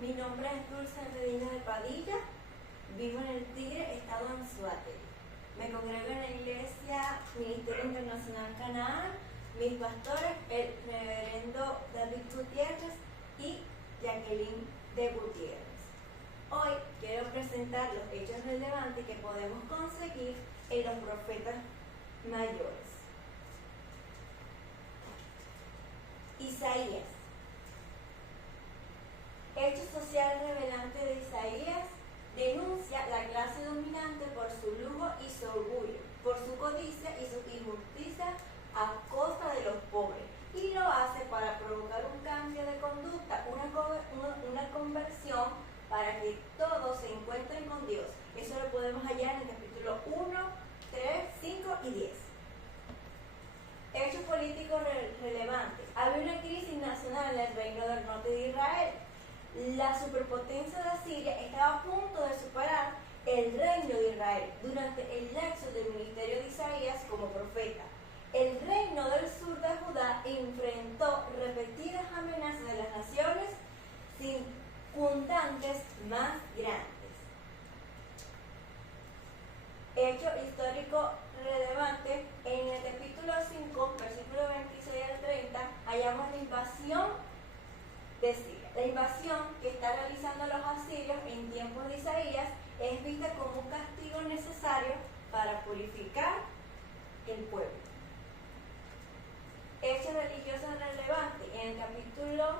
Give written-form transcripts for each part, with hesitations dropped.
Mi nombre es Dulce Medina de Padilla, vivo en el Tigre, estado Anzoátegui. Me congrego en la iglesia Ministerio Internacional Canaán. Mis pastores, el reverendo David Gutiérrez y Jacqueline de Gutiérrez. Hoy quiero presentar los hechos relevantes que podemos conseguir en los profetas mayores. Isaías. Hecho social revelante de Isaías denuncia la clase dominante por su lujo y su orgullo, por su codicia y su injusticia a costa de los pobres, y lo hace para provocar un cambio de conducta, una conversión para que todos se encuentren con Dios. Eso lo podemos hallar en el capítulo 1, 3, 5 y 10. Hechos políticos relevantes. Había una crisis nacional en el reino del norte de Israel. La superpotencia de Asiria estaba a punto de superar el reino de Israel durante el lapso del ministerio de Isaías como profeta. El reino del sur de Judá enfrentó repetidas amenazas de las naciones circundantes más grandes. Hecho histórico relevante. En el capítulo 5, versículo 26 al 30, hallamos la invasión de Siria. La invasión que está realizando los asirios en tiempos de Isaías es vista como un castigo necesario para purificar el pueblo. Hechos religiosos relevantes. En el capítulo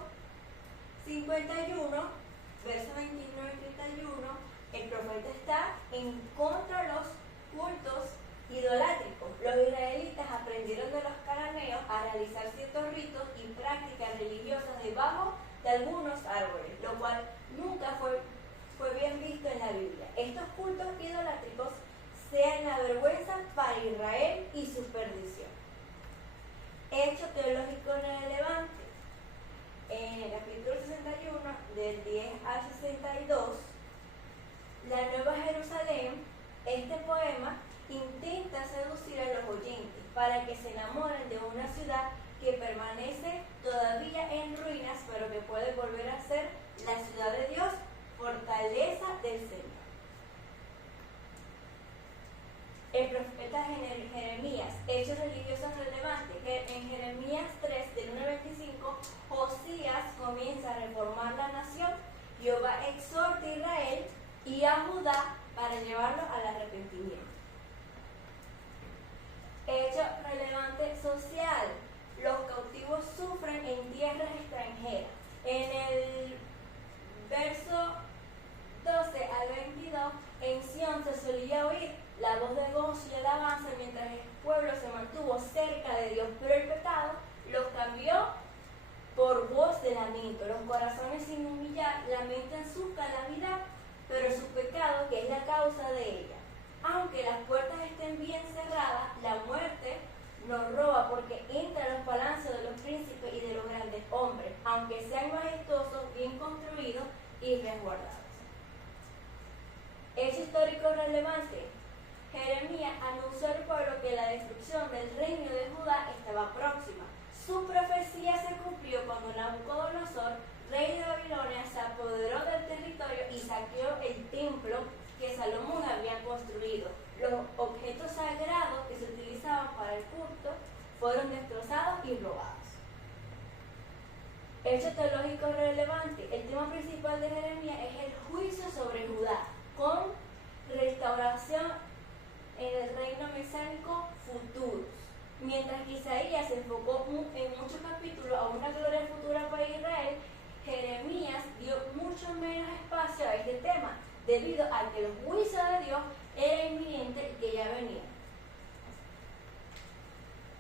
51, versos 29 y 31, el profeta está en contra de los cultos idolátricos. Los israelitas aprendieron de los cananeos a realizar ciertos ritos y prácticas religiosas debajo de algunos árboles, lo cual nunca fue bien visto en la Biblia. Estos cultos idolátricos sean la vergüenza para Israel y su perdición. Hecho teológico relevante. En el capítulo 61, del 10 al 62, la Nueva Jerusalén, este poema intenta seducir a los oyentes para que se enamoren de una ciudad que permanece todavía en ruinas, pero que puede volver a ser la ciudad de Dios, fortaleza del Señor. El profeta Jeremías, hechos religiosos relevantes. En Jeremías 3, del 1 al 25, Josías comienza a reformar la nación. Jehová exhorta a Israel y a Judá para llevarlo al arrepentimiento. Hecho relevante social. Los cautivos sufren en tierras extranjeras. En el verso 12 al 22, en Sión se solía oír la voz de gozo y alabanza mientras el pueblo se mantuvo cerca de Dios, pero el pecado los cambió por voz de lamento. Los corazones sin humillar lamentan su calamidad, pero su pecado, que es la causa de ella. Aunque las puertas estén bien cerradas, la muerte nos roba porque entra en los palacios de los príncipes y de los grandes hombres, aunque sean majestuosos, bien construidos y resguardados. Hecho histórico relevante. Jeremías anunció al pueblo que la destrucción del reino de Judá estaba próxima. Su profecía se cumplió cuando Nabucodonosor, rey de Babilonia, se apoderó del territorio y saqueó el templo que Salomón había construido. Los objetos sagrados que se utilizaban para el culto fueron destrozados y robados. Hecho teológico relevante. El tema principal de Jeremías es el juicio sobre Judá, con restauración en el reino mesiánico futuros. Mientras que Isaías se enfocó en muchos capítulos a una gloria futura para Israel, Jeremías dio mucho menos espacio a este tema, debido a que el juicio de Dios era inminente y que ya venía.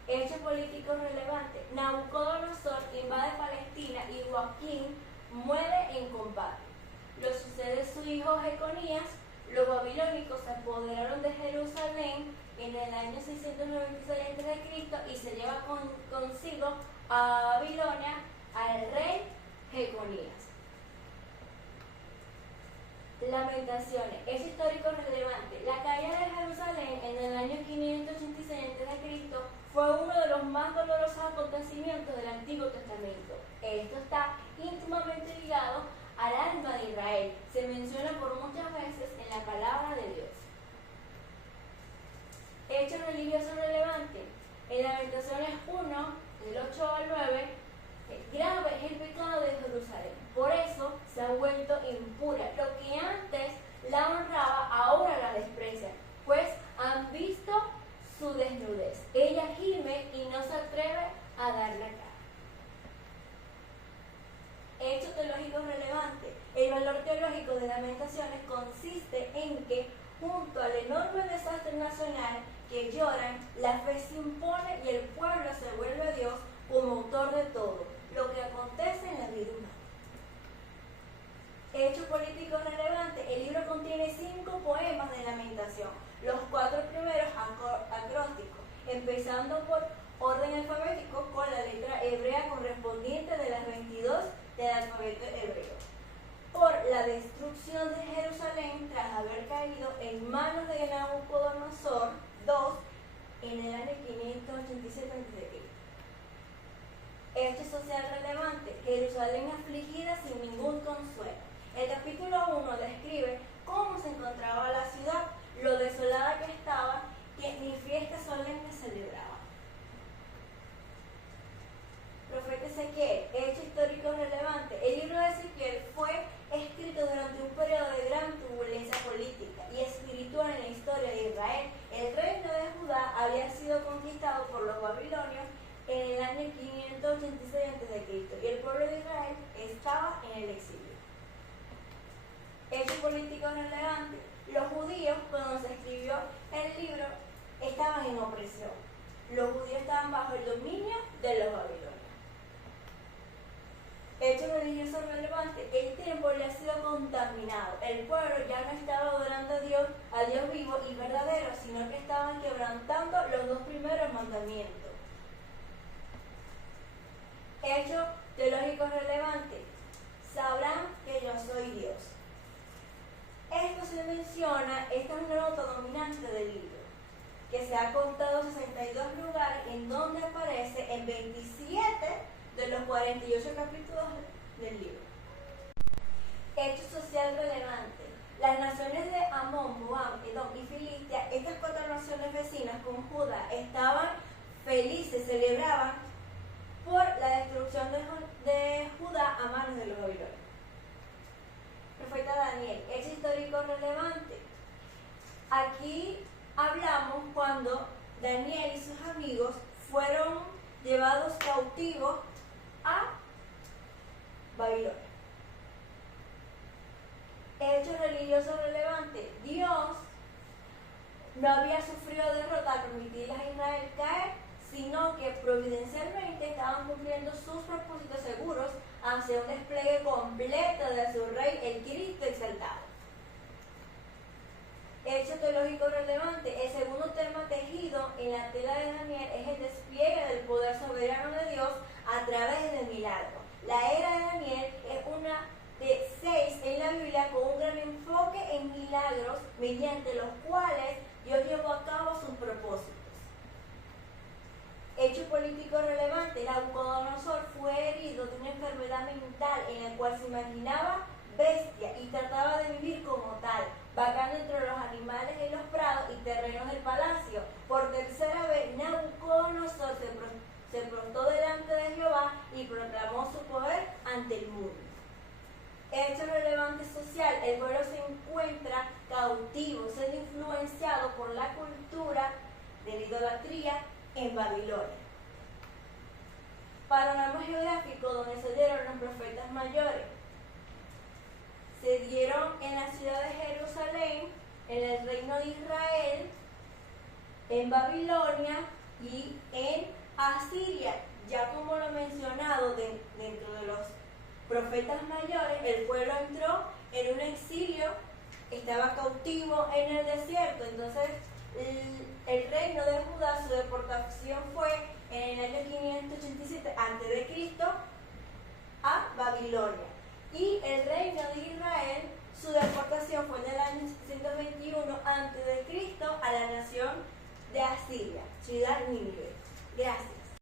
Hecho político relevante. Nabucodonosor invade Palestina y Joaquín muere en combate. Lo sucede su hijo Jeconías. Los babilónicos se apoderaron de Jerusalén en el año 696 a.C. y se lleva consigo a Babilonia al rey Jeconías. Lamentaciones. Es histórico relevante. La caída de Jerusalén en el año 586 a.C. fue uno de los más dolorosos acontecimientos del Antiguo Testamento. Esto está íntimamente ligado al alma valor teológico de Lamentaciones consiste en que, junto al enorme desastre nacional que lloran, la fe se impone y el pueblo se vuelve a Dios como autor de todo lo que acontece en la vida humana. Hechos políticos relevantes. El libro contiene 5 poemas de lamentación, los 4 primeros acrósticos, empezando por orden alfabético con la letra hebrea correspondiente de las 22 del alfabeto hebreo. Por la destrucción de Jerusalén tras haber caído en manos de Nabucodonosor II en el año 587 a.C. Hecho social relevante. Jerusalén afligida sin ningún consuelo. El capítulo 1 describe cómo se encontraba la ciudad, lo desolada que estaba, que ni fiestas solemnes celebraba. Profeta Ezequiel, hecho histórico relevante. El libro de Ezequiel fue escrito durante un periodo de gran turbulencia política y espiritual en la historia de Israel. El reino de Judá había sido conquistado por los babilonios en el año 586 a.C. y el pueblo de Israel estaba en el exilio. Hechos políticos relevantes. Los judíos, cuando se escribió el libro, estaban en opresión. Los judíos estaban bajo el dominio de los babilonios. Hechos religiosos relevantes. El templo ya ha sido contaminado. El pueblo ya no estaba adorando a Dios vivo y verdadero, sino que estaban quebrantando los 2 primeros mandamientos. Hechos teológicos relevantes. Sabrán que yo soy Dios. Esto se menciona, esta es una nota dominante del libro, que se ha contado 62 lugares en donde aparece en 27 de los 48 capítulos del libro. Hecho social relevante. Las naciones de Amón, Moab, Edom y Filistia, estas 4 naciones vecinas con Judá, estaban felices, celebraban por la destrucción de Judá a manos de los babilonios. Profeta Daniel, hecho histórico relevante. Aquí hablamos cuando Daniel y sus amigos fueron llevados cautivos a Babilonia. Hecho religioso relevante. Dios no había sufrido derrota al permitirles a Israel caer, sino que providencialmente estaban cumpliendo sus propósitos seguros hacia un despliegue completo de su Rey, el Cristo exaltado. Hecho teológico relevante. El segundo tema tejido en la tela de Daniel es el despliegue del poder soberano de Dios a través de milagros. La era de Daniel es una de 6 en la Biblia con un gran enfoque en milagros mediante los cuales Dios llevó a cabo sus propósitos. Hecho político relevante. Nabucodonosor fue herido de una enfermedad mental en la cual se imaginaba bestia y trataba de vivir como tal, vagando entre los animales en los prados y terrenos del palacio. Por tercera vez, Nabucodonosor se prostró delante de Jehová y proclamó su poder ante el mundo. Hecho relevante social. El pueblo se encuentra cautivo, siendo influenciado por la cultura de la idolatría en Babilonia. Panorama geográfico donde se dieron los profetas mayores. Se dieron en la ciudad de Jerusalén, en el reino de Israel, en Babilonia y en Asiria. Ya como lo he mencionado, dentro de los profetas mayores, el pueblo entró en un exilio, estaba cautivo en el desierto. Entonces el reino de Judá, su deportación fue en el año 586